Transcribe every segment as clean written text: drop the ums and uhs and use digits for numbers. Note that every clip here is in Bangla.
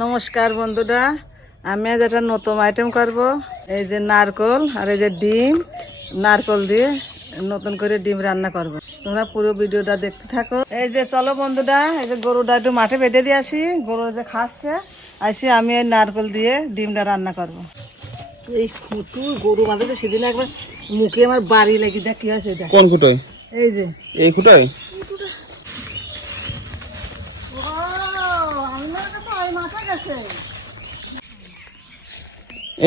নমস্কার বন্ধুরা, আমি আজ একটা নতুন আইটেম করব। এই যে নারকল আর এই যে ডিম, নারকল দিয়ে নতুন করে ডিম রান্না করব। তোমরা পুরো ভিডিওটা দেখতে থাকো। এই যে চলো বন্ধুরা, এই যে গরুটা একটু মাঠে বেঁধে দিয়ে আসি, গরু যে খাচ্ছে, আসি আমি এই নারকল দিয়ে ডিমটা রান্না করব। এই খুঁটু গরু বাঁধাতে সেদিন একবার মুখে আমার বাড়ি লেগে দেখ কি আছে। কোন খুঁটোয়? এই যে এই খুঁটোয়।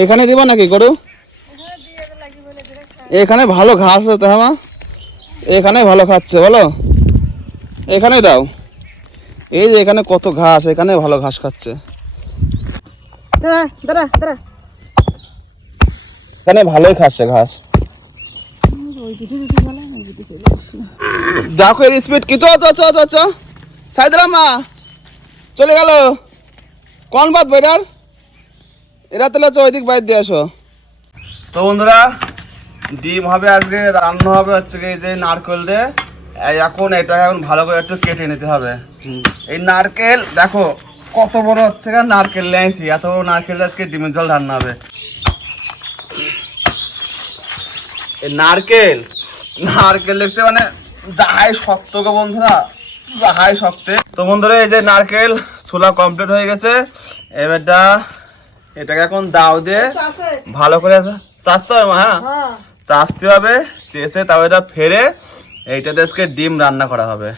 এখানে দিবা নাকি গরু? এখানে ভালো ঘাস হতে হ্যাঁ, এখানে ভালো খাচ্ছে বলো, এখানে দাও। এই যে এখানে কত ঘাস, এখানে ভালো ঘাস খাচ্ছে। এখানে ভালোই খাচ্ছে ঘাস। দেখো এর স্পিড কি, সাইদুল্লাহ মা চলে গেল। কোন বাদ বেটার এরা তাহলে ওইদিক বাইর দিয়ে আসো। তো বন্ধুরা, ডিম হবে আজকে, রান্না হবে হচ্ছে এই যে নারকেল দিয়ে। এখন এটা এখন ভালো করে একটু কেটে নিতে হবে। এই নারকেল দেখো কত বড় হচ্ছে, নারকেল নিয়েছি, এত বড় নারকেল আজকে ডিমের জল রান্না হবে। এই নারকেল নারকেল দেখছে মানে যাহাই শক্ত গো বন্ধুরা, যাহাই শক্ত। তো বন্ধুরা, এই যে নারকেল ছোলা কমপ্লিট হয়ে গেছে। এবারটা এটাকে এখন দাও দিয়ে ভালো করে চাষতে হবে মা। হ্যাঁ, চাষতে হবে, চেষে তাও এটা ফেরে এইটাতে আজকে ডিম রান্না করা হবে।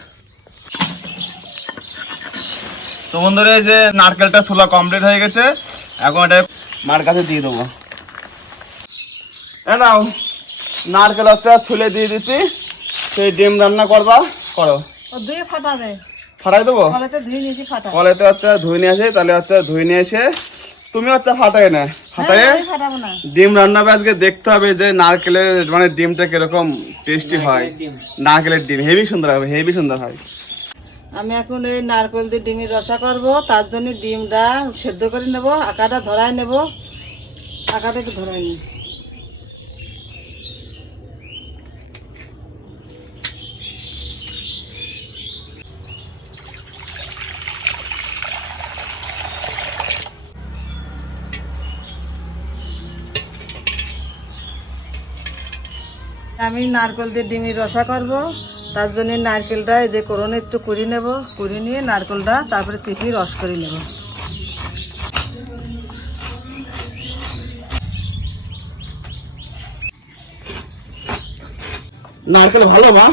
তো বন্ধুরা, এই যে নারকেলটা ছোলা কমপ্লিট হয়ে গেছে, এখন এটা মার কাছে দিয়ে দেবো। নাও নারকেল হচ্ছে ছুলে দিয়ে দিচ্ছি, সেই ডিম রান্না করবা করো। ফাটাই দেবো কলেতে, আচ্ছা ধুয়ে নিয়ে আসে, তাহলে আচ্ছা ধুয়ে নিয়ে এসে তুমি আচ্ছা ফাটাই না, ফাটাই ডিম রান্না হবে আজকে। দেখতে হবে যে নারকেলের মানে ডিমটা কিরকম টেস্টি হয়। নারকেলের ডিম হেভি সুন্দর হবে, হেভি সুন্দর হয়। আমি এখন এই নারকেল দিয়ে ডিমের রসা করব। তার জন্য ডিমটা সেদ্ধ করে নেব, আকাটা ধরায় নেব। আকাটা একটু ধরাই নি। আমি নারকেল দিয়ে ডিমের রসা করব। তার জন্য নারকেলটা এই যে করোনা একটু কুড়ি নেব, কুড়ি নিয়ে নারকেলটা তারপরে চিপি রস করে নেব। নারকেল ভালো মা?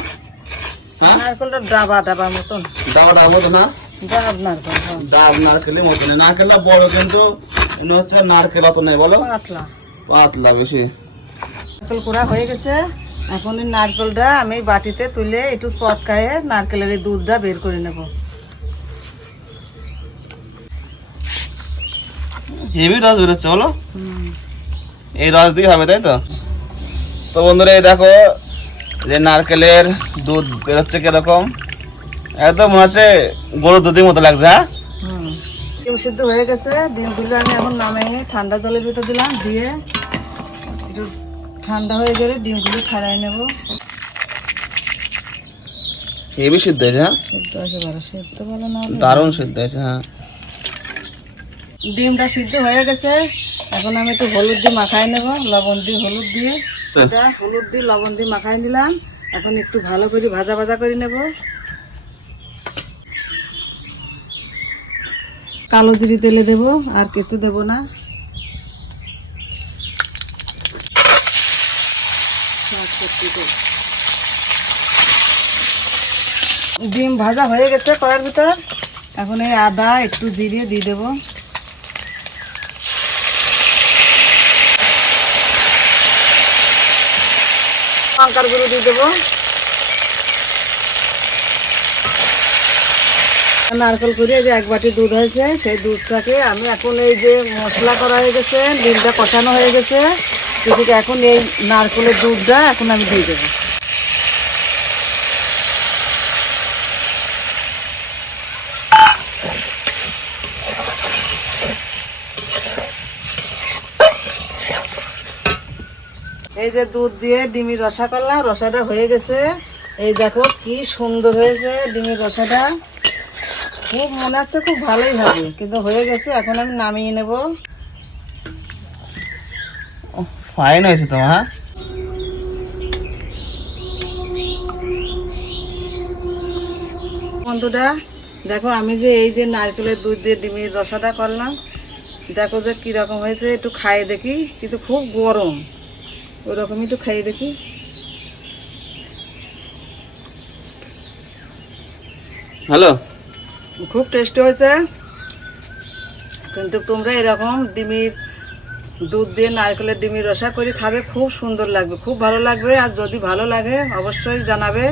নারকেলটা ডাবা ডাবার মতন, ডাব ডাব মতো না? ডাব নারকেল, ডাব নারকেলের মতো না। নারকেলটা বড় কিন্তু হচ্ছে নারকেল অত নেই, বলো পাতলা পাতলা বেশি। নারকেল কোড়া হয়ে গেছে। এখন এই নারকেলটা আমি বাটিতে তুলে একটু চটকায়ে নারকেলের এই দুধটা বের করে নেব। হেভি রস বেরোচ্ছে বলো, এই রস দিয়ে হবে তাই তো? তো বন্ধুরা, এই দেখো যে নারকেলের দুধ বেরোচ্ছে কিরকম, একদম মনে হচ্ছে গরুর দুধের মতো লাগছে। হ্যাঁ, ডিম সিদ্ধ হয়ে গেছে। ডিমগুলো আমি এখন নামিয়ে ঠান্ডা জলের ভিতর দিলাম, দিয়ে একটু ঠান্ডা হয়ে গেলে ডিমগুলো ছাড়াই নেব। হেভি সিদ্ধ হয়েছে। হ্যাঁ, সিদ্ধ ভালো না, দারুণ সিদ্ধ হয়েছে। হ্যাঁ, ডিমটা সিদ্ধ হয়ে গেছে। এখন আমি একটু হলুদ দিয়ে মাখাই নেব, লবণ দিয়ে হলুদ দিয়ে। হলুদ দিয়ে লবণ দিয়ে মাখাই নিলাম। এখন একটু ভালো করে ভাজা ভাজা করে নেব। কালো জিরে তেলে দেব, আর কিছু দেব না। ডিম ভাজা হয়ে গেছে কড়ার ভিতর। এখন এই আদা একটু জিরে দিয়ে দেবো। লঙ্কার গুঁড়ো দিয়ে দেবো। নারকেল করে যে এক বাটি দুধ হয়েছে, সেই দুধটাকে আমি এখন এই যে মশলা করা হয়ে গেছে, ডিমটা কষানো হয়ে গেছে, এখন এই নারকেলের দুধটা এখন আমি দিয়ে দেবো। এই যে দুধ দিয়ে ডিমের রসা করলাম, রসাটা হয়ে গেছে। এই দেখো কি সুন্দর হয়েছে ডিমের রসাটা, খুব মনে হচ্ছে খুব ভালোই হবে, কিন্তু হয়ে গেছে। এখন আমি নামিয়ে নেব। ফাইন হয়েছে তো হ্যাঁ। বন্ধুরা দেখো, আমি যে এই যে নারকেলের দুধ দিয়ে ডিমের রসাটা করলাম, দেখো যে কিরকম হয়েছে। একটু খাইয়ে দেখি, কিন্তু খুব গরম, ওইরকমই একটু খাইয়ে দেখি। হ্যালো, খুব টেস্টি হয়েছে। কিন্তু তোমরা এরকম ডিমের দুধ দিয়ে নারকেলের ডিমের রসা করে খাবে, খুব সুন্দর লাগবে, খুব ভালো লাগবে। আর যদি ভালো লাগে অবশ্যই জানাবে।